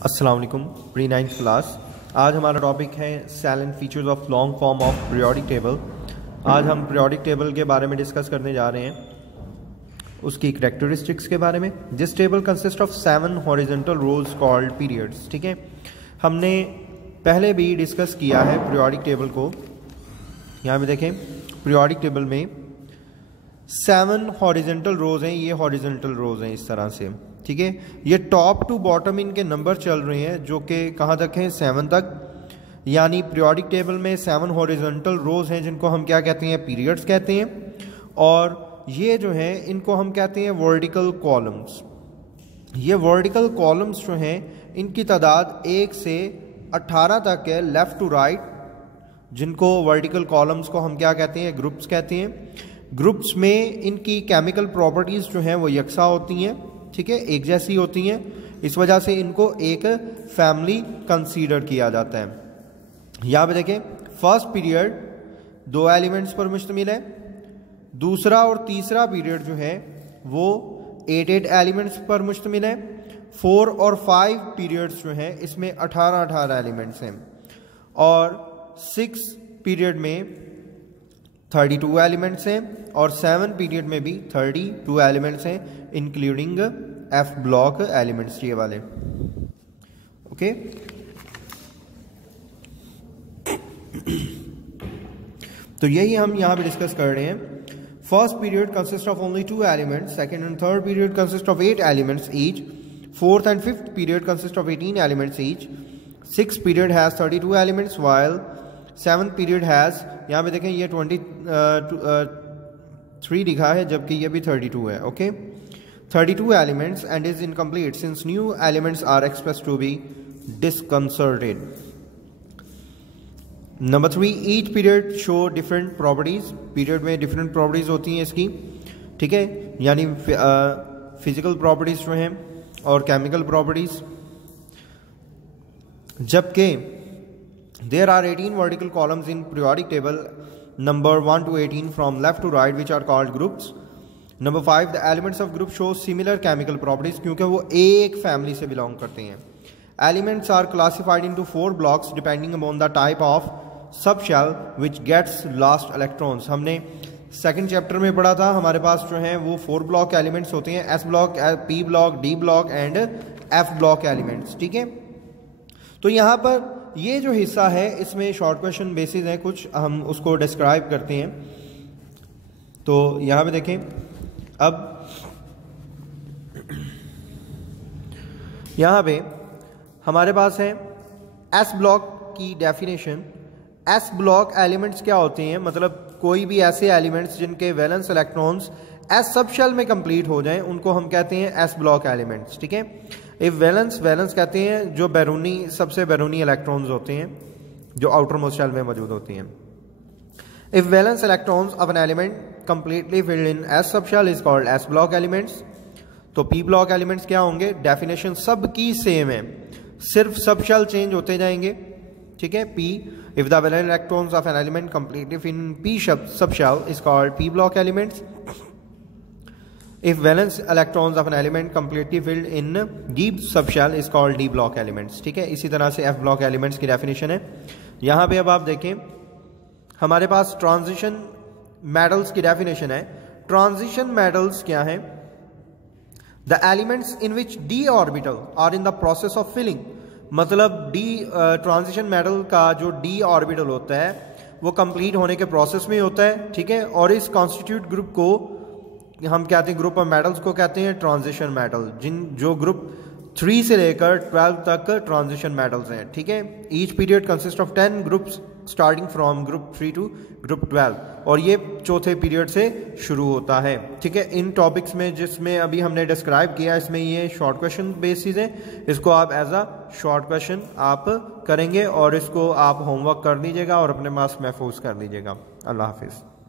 अस्सलाम वालेकुम pre 9th class. आज हमारा टॉपिक है salient features of long form of periodic table. आज हम पीरियोडिक टेबल के बारे में डिस्कस करने जा रहे हैं, उसकी कैरेक्टरिस्टिक्स के बारे में। This table consist of 7 horizontal rows called periods. ठीक है, हमने पहले भी डिस्कस किया है पीरियोडिक टेबल को। यहाँ पे देखें, पीरियोडिक टेबल में 7 हॉरिजॉन्टल रोज हैं, ये हॉरिजॉन्टल रोज हैं इस तरह से। ठीक है, ये टॉप टू बॉटम इनके नंबर चल रहे हैं जो कि कहाँ तक हैं, 7 तक। यानी पीरियोडिक टेबल में 7 हॉरिजॉन्टल रोज हैं जिनको हम क्या कहते हैं, पीरियड्स कहते हैं। और ये जो हैं इनको हम कहते हैं वर्टिकल कॉलम्स। ये वर्टिकल कॉलम्स जो हैं इनकी तादाद 1 से 18 तक है, लेफ़्ट टू राइट, जिनको वर्टिकल कॉलम्स को हम क्या कहते हैं, ग्रुप्स कहते हैं। ग्रुप्स में इनकी केमिकल प्रॉपर्टीज़ जो हैं वो यकसा होती हैं, ठीक है, एक जैसी होती हैं। इस वजह से इनको एक फैमिली कंसीडर किया जाता है। यहाँ पे देखें, फर्स्ट पीरियड 2 एलिमेंट्स पर मुश्तमिल है। दूसरा और तीसरा पीरियड जो है वो 8 एलिमेंट्स पर मुश्तमिल है। 4 और 5 पीरियड्स जो हैं इसमें 18 एलिमेंट्स हैं। और 6 पीरियड में 32 एलिमेंट्स हैं और 7 पीरियड में भी 32 एलिमेंट्स हैं, इंक्लूडिंग एफ ब्लॉक एलिमेंट्स ये वाले। ओके, तो यही हम यहाँ पे डिस्कस कर रहे हैं। First period consist of only 2 elements, second and third period consist of 8 elements each, fourth and fifth period consist of 18 elements each, sixth period has 32 elements while 7th period has, यहाँ पे देखें ये 23 लिखा है जबकि ये भी 32 है। Okay, 32 elements and is incomplete since new elements are expect to be disconcerted. Number 3, each period show different properties. Period में डिफरेंट प्रॉपर्टीज होती हैं इसकी, ठीक है, यानी फिजिकल प्रॉपर्टीज जो हैं और केमिकल प्रॉपर्टीज। जबकि there are 18 vertical columns in periodic table number 1 to 18 from left to right which are called groups. Number 5, the elements of group show similar chemical properties क्योंकि वो एक फैमिली से belong करते हैं। Elements are classified into 4 blocks depending upon the type of subshell which gets last electrons। हमने second chapter में पढ़ा था, हमारे पास जो हैं वो 4 ब्लॉक एलिमेंट्स होते हैं, S block, P block, D block and F block elements. ठीक है, तो यहाँ पर ये जो हिस्सा है इसमें शॉर्ट क्वेश्चन बेसिस हैं, कुछ हम उसको डिस्क्राइब करते हैं। तो यहाँ पे देखें, अब यहाँ पे हमारे पास है एस ब्लॉक की डेफिनेशन। एस ब्लॉक एलिमेंट्स क्या होते हैं, मतलब कोई भी ऐसे एलिमेंट्स जिनके वैलेंस इलेक्ट्रॉन्स एस सबशेल में कंप्लीट हो जाएं उनको हम कहते हैं एस ब्लॉक एलिमेंट्स। ठीक है, इफ वैलेंस कहते हैं जो बैरूनी, सबसे बैरूनी इलेक्ट्रॉन्स होते हैं जो आउटर मोस्ट शेल में मौजूद होती हैं। If valence electrons of an element completely filled in S subshell is called S block elements. तो पी ब्लॉक एलिमेंट्स क्या होंगे, डेफिनेशन सब की सेम है, सिर्फ सबशेल चेंज होते जाएंगे। ठीक है, P, if the valence electrons of an element completely filled in P subshell is called P block elements. If valence electrons of an element completely filled in D subshell is called D block elements। ठीक है, इसी तरह से F block elements की definition है। यहाँ पे अब आप देखें, हमारे पास ट्रांजिशन मेटल्स की डेफिनेशन है। ट्रांजिशन मेटल्स क्या है, the elements in which D orbital are in the process of filling. मतलब D ट्रांजिशन मेटल का जो D ऑर्बिटल होता है वो कंप्लीट होने के प्रोसेस में होता है। ठीक है, और इस कॉन्स्टिट्यूट ग्रुप को हम कहते हैं, ग्रुप ऑफ मेटल्स को कहते हैं ट्रांजिशन मेटल, जो ग्रुप 3 से लेकर 12 तक ट्रांजिशन मेटल्स हैं। ठीक है, each period consist of 10 groups starting from group 3 to group 12, और ये चौथे पीरियड से शुरू होता है। ठीक है, इन टॉपिक्स में जिसमें अभी हमने डिस्क्राइब किया इसमें ये शॉर्ट क्वेश्चन बेसिस हैं, इसको आप एज अ शॉर्ट क्वेश्चन आप करेंगे और इसको आप होमवर्क कर लीजिएगा और अपने पास महफूज कर लीजिएगा। अल्लाह हाफिज़।